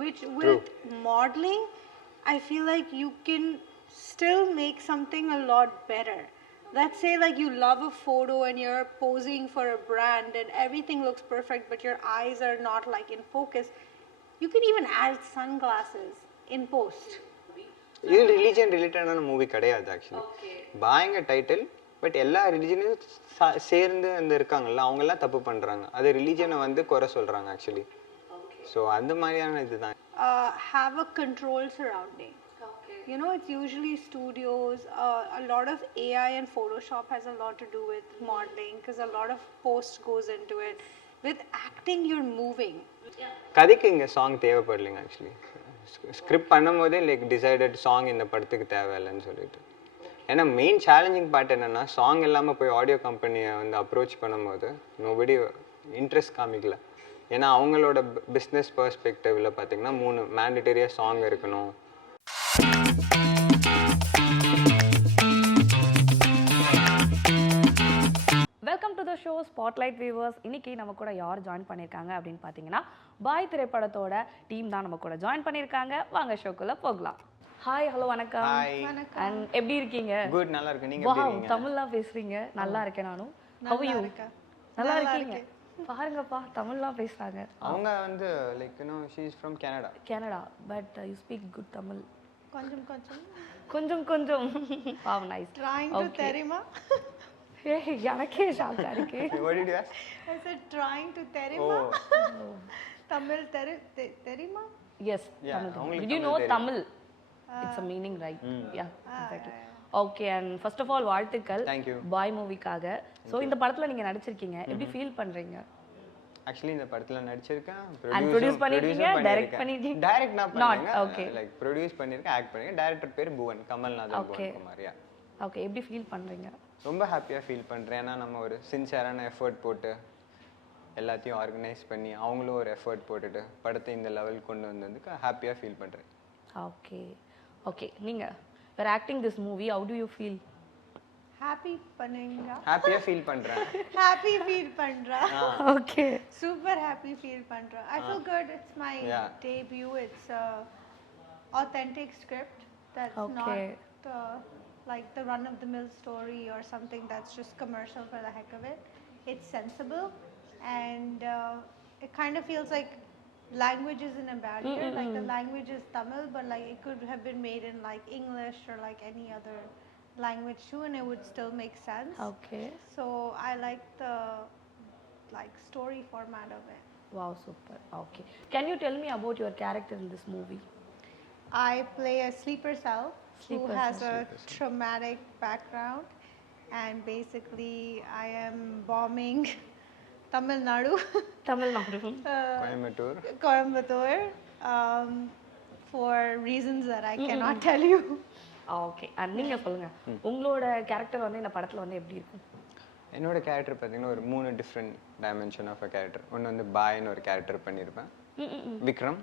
which with modeling I feel like you can still make something a lot better. Let's say like you love a photo and you're posing for a brand and everything looks perfect but your eyes are not like in focus. You can even add sunglasses in post. இது religion ரிலேட்டடான movie கிடையாது actually. பாய்ங்க title but எல்லா ரிலிஜனையும் சேர்ந்து அந்த இருக்காங்கல்ல அவங்க எல்லாம் தப்பு பண்றாங்க. அது ரிலிஜனை வந்து குறை சொல்றாங்க ஆக்சுவலி. ஸோ அந்த மாதிரியான இதுதான். Have a controlled surrounding. You know, it's usually studios. A lot of AI and Photoshop has a lot to do with modeling because a lot of post goes into it. With acting, you're moving. கதைக்கு இங்கே song தேவைப்படலைங்க actually. Script பண்ணும்போதே like decided song இந்த படத்துக்கு தேவையில்லைன்னு சொல்லிட்டு. ஏன்னா main challenging part என்னென்னா song இல்லாமல் போய் ஆடியோ கம்பெனியை வந்து அப்ரோச் பண்ணும்போது நோபடி இன்ட்ரெஸ்ட் காமிக்கல. ஏன்னா அவங்களோட பிஸ்னஸ் பெர்ஸ்பெக்டிவ்ல பார்த்தீங்கன்னா 3 மேண்டட்டரியாக சாங் இருக்கணும். Welcome to the show spotlight viewers. இன்னைக்கு நம்ம கூட யார் ஜாயின் பண்ணியிருக்காங்க அப்படின்னு பார்த்தீங்கன்னா பாய் திரைப்படத்தோட டீம் தான் நம்ம கூட ஜாயின் பண்ணியிருக்காங்க. வாங்க ஷோக்குள்ள போகலாம். ஹாய், ஹலோ, வணக்கம். அண்ட் எப்படி இருக்கீங்க? குட், நல்லா இருக்கேன். நீங்க எப்படி இருக்கீங்க? தமிழ்லாம் பேசுறீங்க. நல்லா இருக்கேன் நானும். How you? நல்லா இருக்கீங்க? பாருங்கப்பா, தமிழ்லாம் பேசுறாங்க. அவங்க வந்து like you know she is from Canada but you speak good Tamil. கொஞ்சம் கொஞ்சம் வாவ், நைஸ். trying to தெரியுமா? எனக்கே ஷாக்கா இருக்கு. What did you ask? I said trying to தெரியுமா? தமிழ் தெரியுமா? Yes, Tamil. Did you know Tamil? It's a meaning, right? Yeah, exactly. Okay, and first of all வாழ்த்துக்கள் பாய் மூவிக்காக. So இந்த படத்துல நீங்க நடிச்சிருக்கீங்க, எப்படி ஃபீல் பண்றீங்க? ஆக்சுவலி இந்த படத்துல நடிச்சிருக்கேன், ப்ரொடியூஸ் பண்ணிருக்கீங்க, டைரக்ட் பண்ணிருக்கீங்க. டைரக்ட் நான் பண்ணேங்க. ஓகே, லைக் ப்ரொடியூஸ் பண்ணிருக்கேன், ஆக்ட் பண்ணிருக்கேன். டைரக்டர் பேர் புவன், கமல்நாதன் புவன் குமாரியா. ஓகே, எப்படி ஃபீல் பண்றீங்க? ரொம்ப ஹாப்பியா ஃபீல் பண்றேன். ஏன்னா நம்ம ஒரு சின்சியரான எஃபோர்ட் போட்டு எல்லாத்தையும் ஆர்கனைஸ் பண்ணி அவங்களும் ஒரு எஃபோர்ட் போட்டுட்டு படத்தை இந்த லெவல் கொண்டு வந்ததுக்கு ஹாப்பியா ஃபீல் பண்றேன். ஓகே ஓகே, நீங்க for acting this movie, how do you feel? Happy பண்றீங்க? ஹாப்பியா ஃபீல் பண்றேன். Happy feel பண்றா. Okay. Super happy feel பண்றா. I feel good. It's my debut. It's a authentic script that's not like the run of the mill story or something that's just commercial for the heck of it. It's sensible and it kind of feels like language isn't a barrier. Like the language is Tamil, but like it could have been made in like English or like any other language too, and it would still make sense. Okay. So I like the like story format of it. Wow, super. Okay. Can you tell me about your character in this movie? I play a sleeper cell who has a traumatic background, and basically I am bombing Tamil Nadu, Coimbatore, for reasons that I cannot tell you. Okay, and நீங்க சொல்லுங்க, உங்களோட character வந்து இந்த படத்துல வந்து எப்படி இருக்கும்? என்னோட கேரக்டர் பார்த்தீங்கன்னா ஒரு 3 different dimension of a character. ஒன்று வந்து பாய்னு ஒரு கேரக்டர் பண்ணியிருப்பேன், விக்ரம்,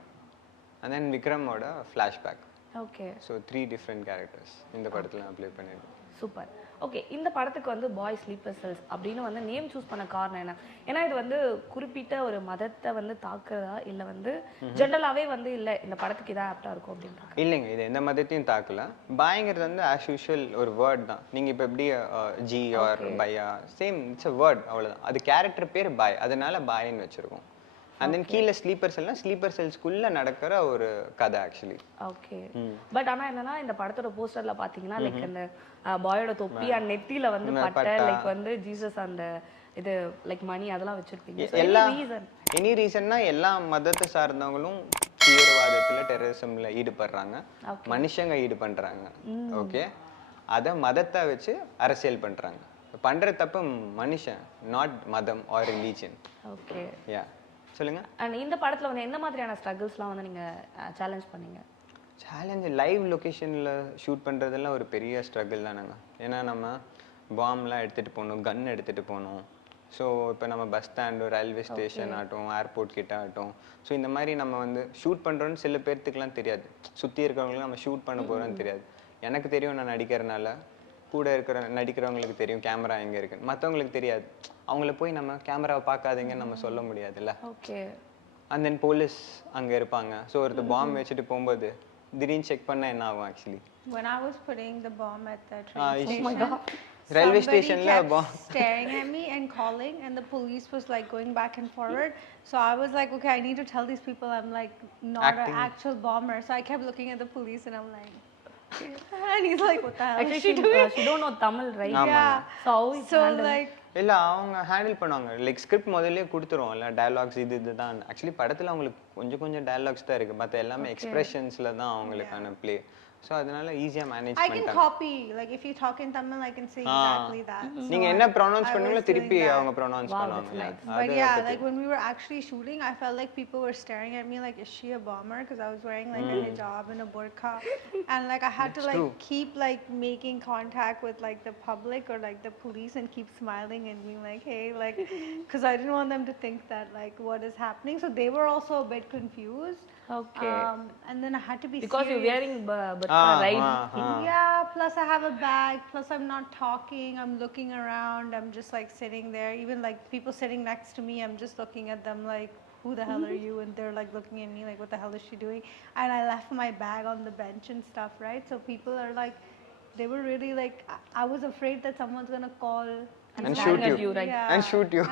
and then விக்ரமோட flashback. Okay. So 3 different characters இந்த படத்தில் நான் ப்ளே பண்ணியிருக்கேன். சூப்பர். ஓகே, இந்த படத்துக்கு வந்து பாய் ஸ்லீப்பர் செல்ஸ் அப்படின்னு வந்து நேம் சூஸ் பண்ண காரணம் என்ன? ஏன்னா இது வந்து குறிப்பிட்ட ஒரு மதத்தை வந்து தாக்குறதா இல்லை வந்து ஜென்ரலாகவே வந்து இல்லை இந்த படத்துக்கு இதாக ஆப்டாக இருக்கும் அப்படின்றாங்க? இல்லைங்க, இது எந்த மதத்தையும் தாக்கல. பாய்ங்கிறது வந்து ஆஸ் யூஷுவல் ஒரு வேர்ட் தான். நீங்கள் இப்போ எப்படி ஜி ஆர் பையா, சேம் இட்ஸ் அ வேர்ட், அவ்வளோதான். அது கேரக்டர் பேர் பாய், அதனால பாய்ன்னு வச்சுருக்கோம். அண்ட் தென் கீழே ஸ்லீப்பர் செல்னா ஸ்லீப்பர் செல்ஸ்க்குள்ளே நடக்கிற ஒரு கதை ஆக்சுவலி. ஓகே. பட் ஆனால் என்னன்னா இந்த படத்தோட போஸ்டரில் பார்த்தீங்கன்னா லைக் அந்த பாயோட தொப்பி அண்ட் நெத்தியில வந்து பட்டை லைக் வந்து ஜீசஸ் அந்த இது லைக் மணி அதெல்லாம் வச்சிருப்பீங்க. எல்லா எனி ரீசன்னா எல்லா மதத்தை சார்ந்தவங்களும் தீவிரவாதத்தில் டெரரிசம்ல ஈடுபடுறாங்க, மனுஷங்க ஈடுபடுறாங்க. ஓகே, அதை மதத்தை வச்சு அரசியல் பண்றாங்க. பண்ற தப்பு மனுஷன், நாட் மதம் ஆர் ரிலீஜன். ஓகே, யா சொல்லுங்க. அண்ட் இந்த படத்துல வந்து என்ன மாதிரியான ஸ்ட்ரகிள்ஸ்லாம் வந்து நீங்க சேலஞ்ச் பண்ணீங்க? சேலஞ்சு லைவ் லொக்கேஷனில் ஷூட் பண்ணுறதெல்லாம் ஒரு பெரிய ஸ்ட்ரகிள் தானேங்க. ஏன்னா நம்ம பாம்லாம் எடுத்துகிட்டு போகணும், கன் எடுத்துகிட்டு போகணும். ஸோ இப்போ நம்ம பஸ் ஸ்டாண்டு, ரயில்வே ஸ்டேஷன் ஆகட்டும், ஏர்போர்ட் கிட்ட ஆகட்டும், ஸோ இந்த மாதிரி நம்ம வந்து ஷூட் பண்ணுறோன்னு சில பேர்த்துக்குலாம் தெரியாது. சுற்றி இருக்கிறவங்களும் நம்ம ஷூட் பண்ண போகிறோன்னு தெரியாது. எனக்கு தெரியும், நான் நடிக்கிறனால. கூட இருக்கிற நடிக்கிறவங்களுக்கு தெரியும் கேமரா எங்கே இருக்குன்னு, மற்றவங்களுக்கு தெரியாது. அவங்கள போய் நம்ம கேமராவை பார்க்காதீங்கன்னு நம்ம சொல்ல முடியாதுல்ல. ஓகே. and then police அங்க இருப்பாங்க. ஸோ ஒருத்தர் பாம் வச்சுட்டு போகும்போது திடீர்னு செக் பண்ணா என்ன ஆகும் actually? When I was putting the bomb at the train station, oh my God. Railway somebody station kept staring at me and calling, and the police was like going back and forward. So I was like, okay, I need to tell these people I'm like not an actual bomber. So I kept looking at the police and I'm like, and he's like, what the hell Actually, is she doing? she don't know Tamil, right? Yeah. So how it's handled? Like இல்லை அவங்க handle பண்ணுவாங்க. Like script முதல்ல கொடுத்துருவோம் இல்லை, dialogues இதுதான். Actually படத்தில் அவங்களுக்கு கொஞ்சம் டயலாக்ஸ் தான் இருக்குது, மற்ற எல்லாமே எக்ஸ்பிரஷன்ஸில் தான் அவங்களுக்கான ப்ளே. ஸோ அதனால ஈஸியாக மேனேஜ் I can பண்ணிட்டாங்க. copy, like if you talk in Tamil, I can say exactly that. நீங்க என்ன ப்ரொனவுன்ஸ் பண்ணீங்களோ திருப்பி அவங்க ப்ரொனவுன்ஸ் பண்ணுவாங்க. But yeah, like when we were actually shooting, I felt like people were staring at me like, is she a bomber? Because I was wearing like a hijab and a burqa, and like I had to like keep like making contact with like the public or like the police and keep smiling and being like, hey, like, because I didn't want them to think that like what is happening. So they were also a bit confused. Okay. And then I had to be because serious. you're wearing burqa, right? Yeah, plus I have a bag, plus I'm not talking, I'm looking around, I'm just like sitting there. Even like people sitting next to me, I'm just looking at them like, who the hell are you? And they're like looking at me like, what the hell is she doing? And I left my bag on the bench and stuff, right? So people are like, they were really like, I was afraid that someone's gonna call and shoot you, right? Yeah. And shoot you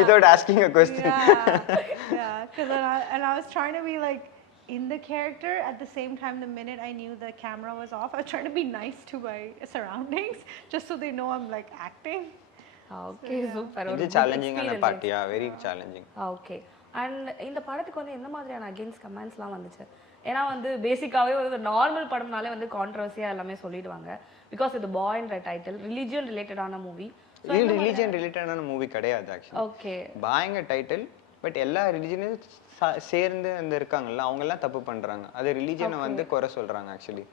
without asking a question. Yeah, because I was trying to be like in the character at the same time. The minute I knew the camera was off, I was trying to be nice to my surroundings just so they know I'm like acting. Okay, super. It's challenging and part, yeah, very challenging. Okay. And இந்த படத்துக்கு வந்து என்ன மாதிரியான against கமெண்ட்ஸ்லாம் வந்துச்சு? ஏன்னா வந்து பேசிக்காவே ஒரு normal படம்னாலே வந்து கான்ட்ரோவர்சியா எல்லாமே சொல்லிடுவாங்க. பிகாஸ் இது பாய்ன்ற டைட்டில் ரிலிஜியன் ரிலேட்டடான மூவி. இது ரிலிஜியன் ரிலேட்டடான மூவி கிடையாது ஆக்சுவலி. ஓகே. பாய்ங்க டைட்டில், பட் எல்லா ரிலிஜியனும் சேர்ந்து அந்த இருக்காங்கல்ல, அவங்க எல்லாம் தப்பு பண்றாங்க. அது ரிலிஜியனை வந்து குறை சொல்றாங்க ஆக்சுவலி.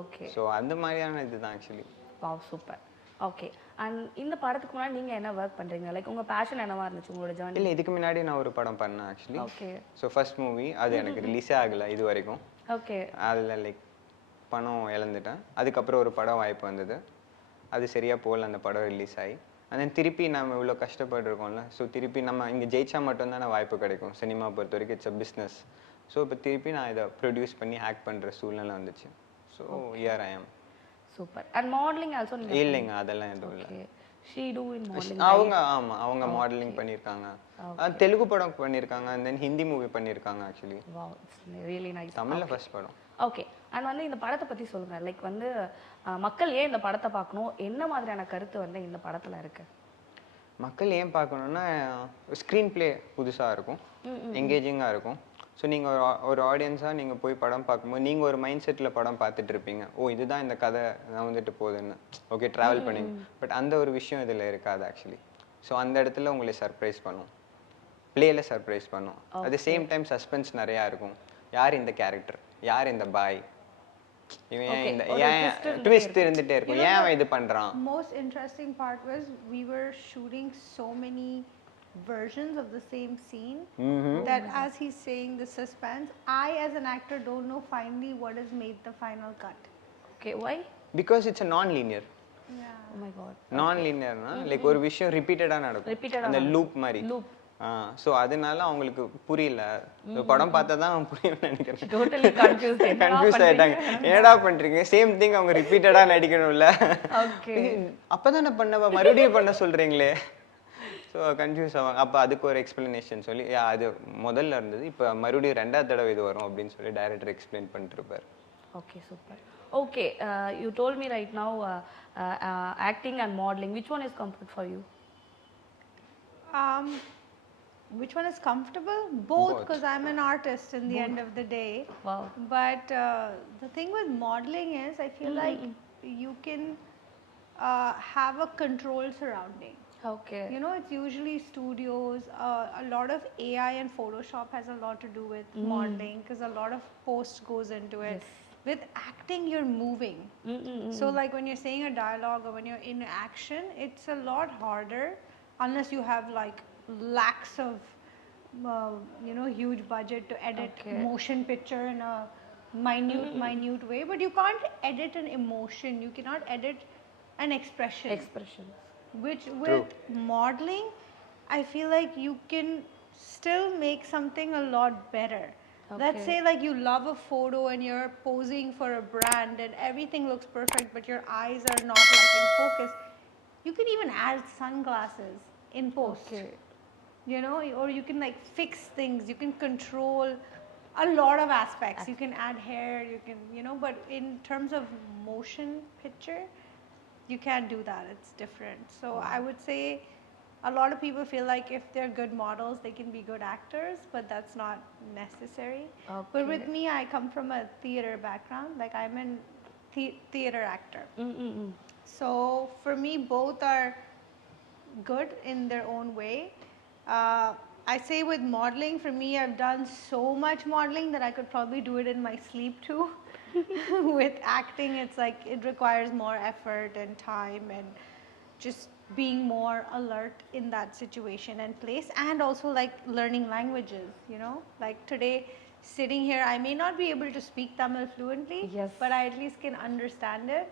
ஓகே. சோ அந்த மாதிரியான இதுதான் actually. Wow, super. Okay. And இந்த படத்துக்கு முன்னாடி நீங்க என்ன வர்க் பண்றீங்க? லைக் உங்க பேஷன் என்னவா இருந்துச்சு உங்களோட ஜர்னி? இல்ல, இதுக்கு முன்னாடி நான் ஒரு படம் பண்ணேன் actually. Okay. So first movie அது எனக்கு ரிலீஸே ஆகல இது வரைக்கும். ஓகே. அதுல லைக் பணம் இழந்துட்டேன். அதுக்கப்புறம் ஒரு படம் வாய்ப்பு வந்தது, அது சரியா போகல, அந்த படம் ரிலீஸ் ஆகி. and திருப்பி நம்ம இவ்வளோ கஷ்டப்பட்டுருக்கோம்ல, ஸோ திருப்பி நம்ம இங்கே ஜெயிச்சா மட்டும்தானே வாய்ப்பு கிடைக்கும். சினிமா பொறுத்த வரைக்கும் இட்ஸ் அ பிஸ்னஸ். ஸோ இப்போ திருப்பி நான் இதை ப்ரொடியூஸ் பண்ணி ஆக்ட் பண்ணுற சூழ்நிலை வந்துச்சு. ஸோ ஹியர் ஐ ஆம். சூப்பர். அண்ட் மாடலிங் ஆல்சோ நீங்க? இல்லைங்க, அதெல்லாம் எதுவும் இல்லை. she do in modeling. அவங்க மாடலிங் பண்ணிருக்காங்க, தெலுங்கு படம் பண்ணிருக்காங்க, and then ஹிந்தி மூவி பண்ணிருக்காங்க actually. wow, it's really nice. தமிழ்ல ஃபர்ஸ்ட் படம். ஓகே. அண்ட் வந்து இந்த படத்தை பத்தி சொல்லுங்க. லைக் வந்து மக்கள் ஏன் இந்த படத்தை பார்க்கணும், என்ன மாதிரியான கருத்து வந்து இந்த படத்துல இருக்கு? மக்கள் ஏன் பார்க்கணும்னா, ஸ்க்ரீன் பிளே புதுசா இருக்கும், என்கேஜிங்கா இருக்கும். ஸோ நீங்கள் ஒரு ஆடியன்ஸாக நீங்கள் போய் படம் பார்க்கும்போது நீங்கள் ஒரு மைண்ட் செட்டில் படம் பார்த்துட்டு இருப்பீங்க. ஓ, இதுதான் இந்த கதை நான் வந்துட்டு போகுதுன்னு, ஓகே ட்ராவல் பண்ணி. பட் அந்த ஒரு விஷயம் இதில் இருக்காது ஆக்சுவலி. ஸோ அந்த இடத்துல உங்களை சர்ப்ரைஸ் பண்ணும், பிளேயில் சர்ப்ரைஸ் பண்ணும். At the same time suspense நிறையா இருக்கும். யார் இந்த கேரக்டர், யார் இந்த பாய், இவன் ஏன் இந்த ஏன் ட்விஸ்ட் இருந்துகிட்டே இருக்கும், ஏன் அவன் இது பண்ணுறான். Most interesting part was we were shooting so many versions of the same scene that as he's saying the suspense, I as an actor don't know finally what has made the final cut. Okay, why? Because it's a non-linear. Yeah. Oh my god. Non-linear na like ஒரு விஷயம் ரிப்பீட்டடா நடக்கும், அந்த loop மாதிரி. So அதனால அவங்களுக்கு புரியல. படம் பார்த்தா தான் புரியும்னு நினைக்கிறேன். Totally confused. கன்ஃபியூஸ் ஆயிட்டாங்க, என்னடா பண்றீங்க, சேம் திங் அவங்க ரிப்பீட்டடா நடிக்கணும்ல. ஓகே. அப்பதானே பண்ணவ மறுபடியும் பண்ண சொல்றீங்களே, ஸோ கன்ஃபியூஸ் ஆவாங்க. அப்போ அதுக்கு ஒரு எக்ஸ்பிளனேஷன் சொல்லி, அது முதல்ல இருந்தது, இப்போ மறுபடியும் ரெண்டாவது தடவை இது வரும் அப்படின்னு சொல்லி டைரக்டர் எக்ஸ்பிளைன் பண்ணிட்டு இருப்பார். Okay, super. Okay, you told me right now acting and modelling, which one is comfortable for you? Which one is comfortable? Both, because I'm an artist in the end of the day. Wow. But the thing with modeling is I feel like you can have a controlled surrounding. Okay. You know, it's usually studios. A lot of AI and Photoshop has a lot to do with modeling, because a lot of post goes into it. Yes. With acting, you're moving. So like when you're saying a dialogue or when you're in action, it's a lot harder unless you have like lakhs of you know, huge budget to edit motion picture in a minute way. But you can't edit an emotion. You cannot edit an expression. Expressions. Which with modeling, I feel like you can still make something a lot better. Let's say like you love a photo and you're posing for a brand and everything looks perfect, but your eyes are not like in focus. You can even add sunglasses in post. You know, or you can like fix things, you can control a lot of aspects. You can add hair, you can, you know, but in terms of motion picture, you can't do that. It's different. So I would say a lot of people feel like if they're good models, they can be good actors, but that's not necessary. But with me, I come from a theater background. Like I'm a theater actor. So for me, both are good in their own way. I say with modeling, for me, I've done so much modeling that I could probably do it in my sleep too. With acting, it's like it requires more effort and time and just being more alert in that situation and place, and also like learning languages, you know, like today sitting here, I may not be able to speak Tamil fluently, but I at least can understand it.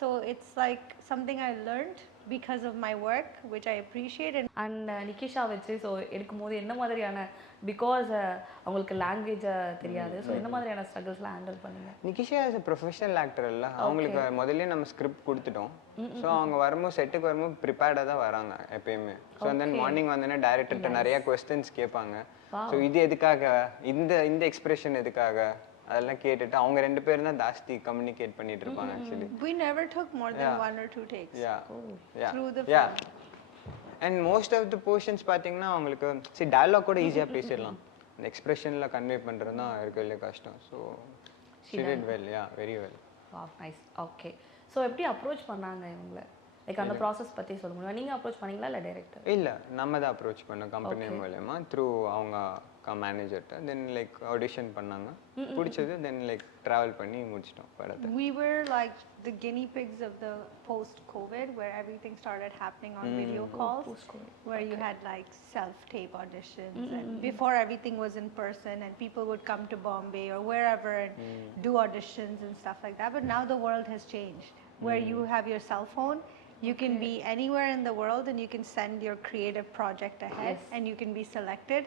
So it's like something I learned because of my work, which I appreciate. And Nikisha வச்சு so எடுக்கும்போது என்ன மாதிரியான because அவங்களுக்கு language தெரியாது so என்ன மாதிரியான ஸ்ட்ரகிள்ஸ்லாம் handle பண்ணுங்க? Nikisha as a professional actor இல்லை, அவங்களுக்கு முதல்ல நம்ம ஸ்கிரிப்ட் கொடுத்துட்டோம். ஸோ அவங்க வரும்போது செட்டுக்கு வரும்போது ப்ரிப்பேர்டாக தான் வராங்க எப்பயுமே. ஸோ தென் மார்னிங் வந்தோடனே டைரக்டர்கிட்ட நிறைய கொஸ்டின்ஸ் கேட்பாங்க. ஸோ இது எதுக்காக, இந்த எக்ஸ்பிரஷன் எதுக்காக, அதெல்லாம் கேட்டுட்டு அவங்க ரெண்டு பேரும் தான் ஜாஸ்தி கம்யூனிகேட் பண்ணிட்டு இருப்பாங்க. Actually we never took more than 1 or 2 takes through the film. And most of the portions பாத்தீங்கன்னா அவங்களுக்கு see dialogue கூட ஈஸியா பேசிடலாம், அந்த எக்ஸ்பிரஷன்ல கன்வே பண்றது தான் இருக்கல கஷ்டம். So she did well, yeah, very well. Wow, nice. Okay, so எப்படி அப்ரோச் பண்ணாங்க இவங்க? லைக் அந்த ப்ராசஸ் பத்தி சொல்ல முடியுமா? நீங்க அப்ரோச் பண்ணீங்களா இல்ல டைரக்டர்? இல்ல, நம்ம தான் அப்ரோச் பண்ணோம் கம்பெனி மூலமா த்ரூ அவங்க மேனேஜர்ட்ட. தென் லைக் ஆடிஷன் பண்ணாங்க, பிடிச்சது, தென் லைக் டிராவல் பண்ணி முடிச்சிட்டோம் படத்தை. We were like the guinea pigs of the post COVID, where everything started happening on video calls, where you had like self tape auditions and before everything was in person and people would come to Bombay or wherever and do auditions and stuff like that. But now the world has changed, where you have your cell phone, you can be anywhere in the world and you can send your creative project ahead and you can be selected.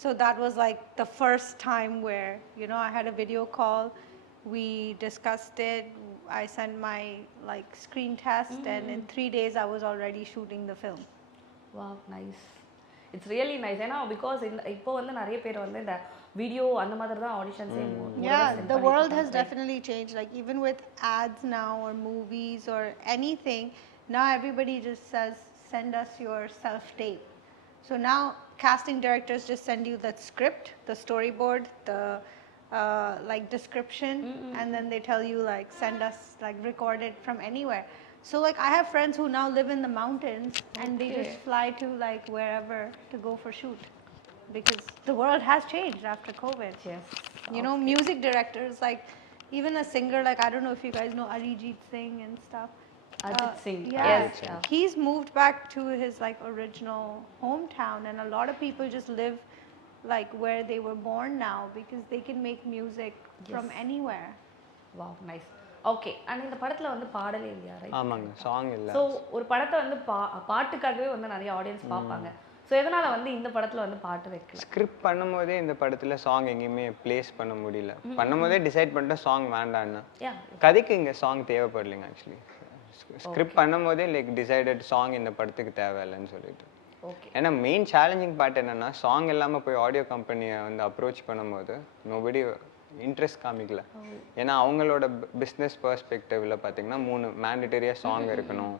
So that was like the first time where, you know, I had a video call, we discussed it, I sent my like screen test and in 3 days I was already shooting the film. Wow, nice. It's really nice. ஏனா because இப்போ வந்து நிறைய பேர் வந்து இந்த video அந்த மாதிரி தான் auditions the world has definitely changed. Like even with ads now or movies or anything, now everybody just says send us your self tape. So now casting directors just send you the script, the storyboard, the like description, and then they tell you like send us, like record it from anywhere. So like I have friends who now live in the mountains and they just fly to like wherever to go for shoot, because the world has changed after COVID. You know, music directors, like even a singer, like I don't know if you guys know Arijit Singh and stuff. Ajit Singh. He's moved back to his like original hometown, and a lot of people just live like where they were born now because they can make music from anywhere. Wow, nice. Okay, and இந்த படத்துல வந்து பாடலே இல்லையா? Right. ஆமாங்க, song இல்ல. So ஒரு படத்தை வந்து பாட்டுக்காகவே வந்து நிறைய ஆடியன்ஸ் பாப்பாங்க. சோ எதனால வந்து இந்த படத்துல வந்து பாட்டு வைக்கல? ஸ்கிரிப்ட் பண்ணும்போதே இந்த படத்துல சாங் எங்கேயுமே பிளேஸ் பண்ண முடியல. பண்ணும்போதே டிசைட் பண்ணிட்டு சாங் வேண்டாம்னு. கதைக்கு இங்க சாங் தேவைப்படலைங்க ஆக்சுவலி. ஸ்கிரிப்ட் பண்ணும்போதே லைக் டிசைடட் சாங் இந்த படத்துக்கு தேவையில்லைன்னு சொல்லிட்டு. ஏன்னா மெயின் சேலஞ்சிங் பார்ட் என்னன்னா சாங் இல்லாமல் போய் ஆடியோ கம்பெனியை வந்து அப்ரோச் பண்ணும்போது நோபடி இன்ட்ரெஸ்ட் காமிக்கல. ஏன்னா அவங்களோட பிஸ்னஸ் பெர்ஸ்பெக்டிவ்ல பார்த்தீங்கன்னா 3 மேண்டட்டரியாக சாங் இருக்கணும்,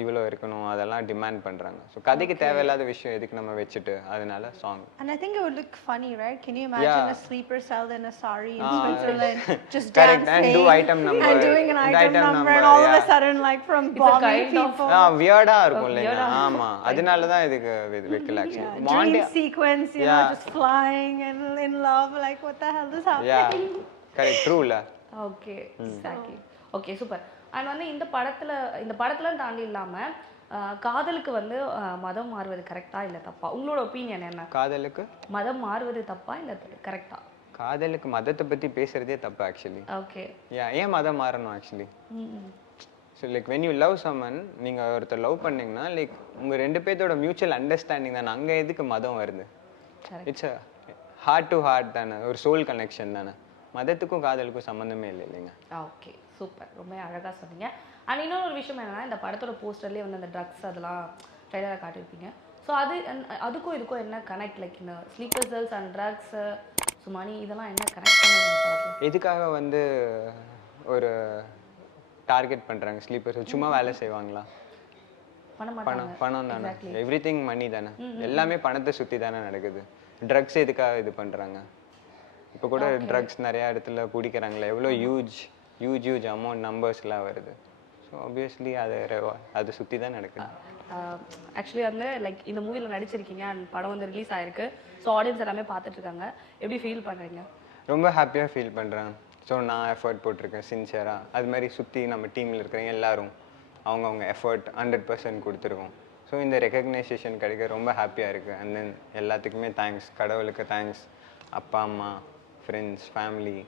இவ்வளோ இருக்கணும், அதெல்லாம் டிமாண்ட் பண்றாங்க. ஸோ கதைக்கு தேவையில்லாத விஷயம் எதுக்கு நம்ம வச்சுட்டு, அதனால song. And I think it would look funny, right? Can you imagine a sleeper cell in a sari in Switzerland just dancing and do item number and doing an item number and all of a sudden like from Bombay people. வியர்டா இருக்கும் இல்லையா? ஆமா, அதனால தான் இதுக்கு வைக்கல actually. Dream sequence, you know, just flying and in love, like what the hell is happening? Correct, true la. Okay, exactly. Okay, super. And வந்து இந்த படத்துல தாண்டி இல்லாம காதலுக்கு வந்து மதம் மாறுவது கரெக்டா இல்ல தப்பா? உங்களோட ஒப்பீனியன் என்ன? காதலுக்கு மதம் மாறுவது தப்பா இல்ல கரெக்டா? காதலுக்கு மதத்தை பத்தி பேசுறதே தப்பு ஆக்சுவலி. ஓகே. ஏன் மதம் மாறணும் actually? So like when you love someone, நீங்கள் ஒருத்தர் லவ் பண்ணிங்கன்னா லைக் உங்கள் 2 பேர்த்தோட மியூச்சுவல் அண்டர்ஸ்டாண்டிங் தானே. அங்கே எதுக்கு மதம் வருது? It's a heart to heart தானே, ஒரு சோல் கனெக்ஷன் தானே, மதத்துக்கும் காதலுக்கும் சம்மந்தமே இல்லை இல்லைங்க. ஓகே சூப்பர், ரொம்ப அழகாக சொன்னீங்க. அண்ட் இன்னொரு விஷயம் என்னன்னா, இந்த படத்தோட போஸ்டர்லேயே வந்து அந்த ட்ரக்ஸ் அதெல்லாம் ட்ரைலராக காட்டியிருப்பீங்க. ஸோ அதுக்கும் இதுக்கும் என்ன கனெக்ட், லைக் இந்த sleeper cells and drugs money இதெல்லாம் என்ன கனெக்ட் பண்ணுறது? எதுக்காக வந்து ஒரு டார்கெட் பண்ணுறாங்க ஸ்லீப்பர்ஸ்? சும்மா வேலை செய்வாங்களா? பணம் தானே, எவ்ரி திங் மணி தானே, எல்லாமே பணத்தை சுற்றி தானே நடக்குது. ட்ரக்ஸ் எதுக்காக இது பண்ணுறாங்க? இப்போ கூட ட்ரக்ஸ் நிறையா இடத்துல பிடிக்கிறாங்களே, எவ்வளோ ஹியூஜ் அமௌண்ட் நம்பர்ஸ்லாம் வருது. ஸோ ஆப்வியஸ்லி அதை சுற்றி தான் நடக்குது. ஆக்சுவலி வந்து லைக் இந்த மூவியில் நடிச்சிருக்கீங்க அண்ட் படம் வந்து ரிலீஸ் ஆயிருக்கு. ஸோ ஆடியன்ஸ் எல்லாமே பார்த்துட்டு இருக்காங்க, எப்படி ஃபீல் பண்ணுறீங்க? ரொம்ப ஹாப்பியாக ஃபீல் பண்ணுறேன். ஸோ நான் எஃபர்ட் போட்டிருக்கேன் சின்சியராக, அது மாதிரி சுற்றி நம்ம டீமில் இருக்கிறவங்க எல்லாரும் அவங்கவுங்க எஃபர்ட் 100% கொடுத்துருக்கோம். ஸோ இந்த ரெக்கக்னைசேஷன் கிடைக்க ரொம்ப ஹாப்பியாக இருக்குது. அண்ட் தென் எல்லாத்துக்குமே தேங்க்ஸ், கடவுளுக்கு தேங்க்ஸ், அப்பா அம்மா, ஃப்ரெண்ட்ஸ், ஃபேமிலி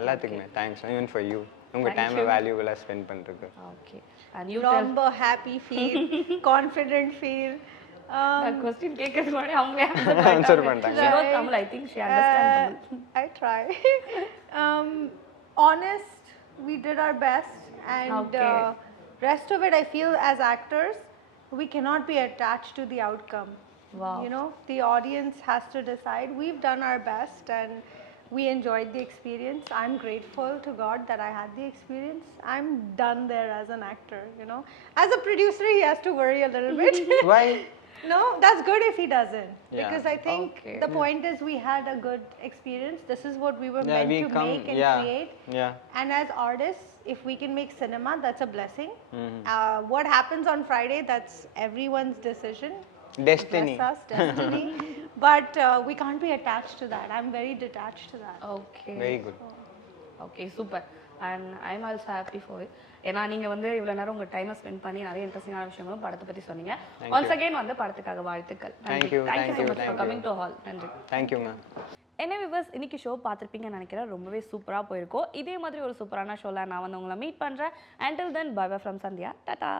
எல்லாத்துக்குமே தேங்க்ஸ். ஈவன் ஃபார் யூ, உங்கள் டைமை வேல்யூபலாக ஸ்பெண்ட் பண்ணுறது. ஓகே, அண்ட் யூ ரொம்ப happy feel, confident feel. question கேட்கறது முன்னாடி அவங்களே ஆன்சர் பண்ணிட்டாங்க. She knows Tamil, I think she understands Tamil. I try. Honest, we did our best, and rest of it I feel as actors we cannot be attached to the outcome. Wow. You know, the audience has to decide. We've done our best and we enjoyed the experience. I'm grateful to God that I had the experience. I'm done there as an actor, you know. As a producer, he has to worry a little bit. Why? No, that's good if he doesn't. Yeah. Because I think the point is we had a good experience. This is what we were meant to make and create. Yeah. And as artists, if we can make cinema, that's a blessing. What happens on Friday, that's everyone's decision. Destiny. Bless us, destiny. But we can't be attached to that. I'm very detached to that. Okay. Very good. Okay, super. And I'm also happy for it. ஏன்னா நீங்கள் வந்து இவ்வளோ நேரம் உங்கள் டைமை spend பண்ணி நிறைய இன்ட்ரெஸ்டிங்கான விஷயங்களும் படத்தை பற்றி சொன்னீங்க. ஒன்ஸ் அகெயின் வந்து படத்துக்காக வாழ்த்துக்கள். Thank you so much for coming to hall. நன்றி. Thank you ma'am. என்ன வியூவர்ஸ், இன்னைக்கு ஷோ பார்த்துருப்பீங்கன்னு நினைக்கிறேன். ரொம்பவே சூப்பராக போயிருக்கோம். இதே மாதிரி ஒரு சூப்பரான ஷோவில் நான் வந்து உங்களை மீட் பண்ணுறேன். Until then, bye bye from Sandhya. Tata.